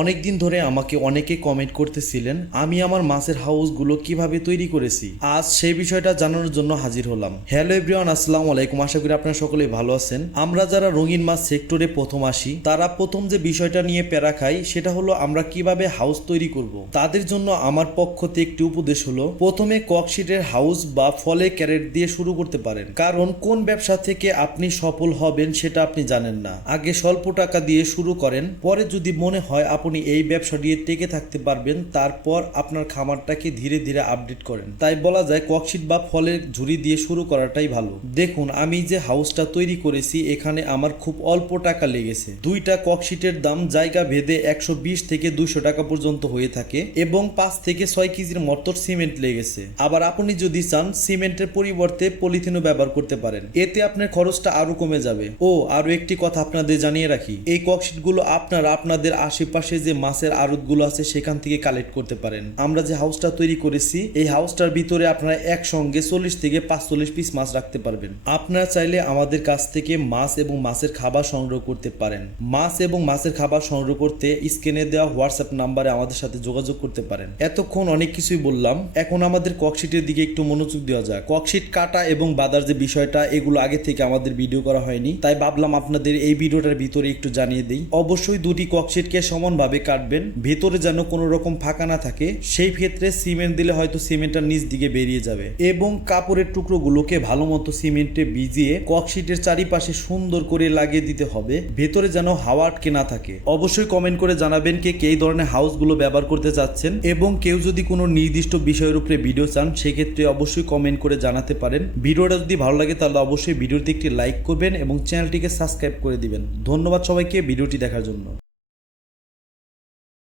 অনেকদিন ধরে আমাকে অনেকে কমেন্ট করতেছিলেন আমি আমার মাছের হাউসগুলো কিভাবে তৈরি করেছি। আজ সেই বিষয়টা জানানোর জন্য হাজির হলাম। হ্যালো এভরিওয়ান, আসসালামু আলাইকুম। আশা করি আপনারা সকলেই ভালো আছেন। আমরা যারা রঙিন মাছ সেক্টরে প্রথম আসি তারা প্রথম যে বিষয়টা নিয়ে প্যারা খাই সেটা হলো আমরা কিভাবে হাউস তৈরি করব। তাদের জন্য আমার পক্ষ থেকে একটি উপদেশ হলো, প্রথমে ককশিটের হাউস বা ফলে ক্যারেট দিয়ে শুরু করতে পারেন। কারণ কোন ব্যবসা থেকে আপনি সফল হবেন সেটা আপনি জানেন না। আগে স্বল্প টাকা দিয়ে শুরু করেন, পরে যদি মনে হয় আপনি এই ব্যবসা দিয়ে টিকে থাকতে পারবেন, তারপর আপনার খামারটাকে ধীরে ধীরে আপডেট করেন। তাই বলা যায় ককশিট বা ফলের ঝুড়ি দিয়ে শুরু করাটাই ভালো। দেখুন, আমি যে হাউসটা তৈরি করেছি এখানে আমার খুব অল্প টাকা লেগেছে। দুইটা ককশিটের দাম জায়গা ভেদে 120 থেকে 200 টাকা পর্যন্ত হয়ে থাকে এবং 5 থেকে 6 কেজির মতো সিমেন্ট লেগেছে। আবার আপনি যদি চান সিমেন্টের পরিবর্তে পলিথিনও ব্যবহার করতে পারেন, এতে আপনার খরচটা আরো কমে যাবে। ও আরো একটি কথা আপনাদের জানিয়ে রাখি, এই ককশিটগুলো আপনারা আপনাদের আশেপাশে যে মাছের আড়তগুলো আছে সেখান থেকে কালেক্ট করতে পারেন। আমরা যে হাউসটা তৈরি করেছি এই হাউসটার ভিতরে আপনারা একসঙ্গে 40 থেকে 45 পিস মাছ রাখতে পারবেন। আপনারা চাইলে আমাদের কাছ থেকে মাছ এবং মাছের খাবার সংগ্রহ করতে পারেন। মাছ এবং মাছের খাবার সংগ্রহ করতে স্ক্রিনে দেওয়া হোয়াটসঅ্যাপ নাম্বারে আমাদের সাথে যোগাযোগ করতে পারেন। এতক্ষণ অনেক কিছুই বললাম, এখন আমাদের ককশিটের দিকে একটু মনোযোগ দেওয়া যাক। ককশিট কাটা এবং বাঁধার যে বিষয়টা, এগুলো আগে থেকে আমাদের ভিডিও করা হয়নি, তাই ভাবলাম আপনাদের এই ভিডিওটার ভিতরে একটু জানিয়ে দিই। অবশ্যই দুটি ককশিটকে সমানভাবে কাটবেন, ভেতরে যেন কোনো রকম ফাঁকা না থাকে। সেই ক্ষেত্রে সিমেন্ট দিলে হয়তো সিমেন্টটা নিচ দিকে বেরিয়ে যাবে। এবং কাপড়ের টুকরোগুলোকে ভালো মতো সিমেন্টে ভিজিয়ে ককশিটের চারিপাশে সুন্দর করে লাগিয়ে দিতে হবে, ভেতরে যেন হাওয়া আটকে না থাকে। অবশ্যই কমেন্ট করে জানাবেন কে এই ধরনের হাউসগুলো ব্যবহার করতে চাচ্ছেন, এবং কেউ যদি কোনো নির্দিষ্ট বিষয়ের উপরে ভিডিও চান সেক্ষেত্রে অবশ্যই কমেন্ট করে জানাতে পারেন। ভিডিওটা যদি ভালো লাগে তাহলে অবশ্যই ভিডিওতে একটি লাইক করবেন এবং চ্যানেলটিকে সাবস্ক্রাইব করে দিবেন। ধন্যবাদ সবাইকে ভিডিওটি দেখার জন্য।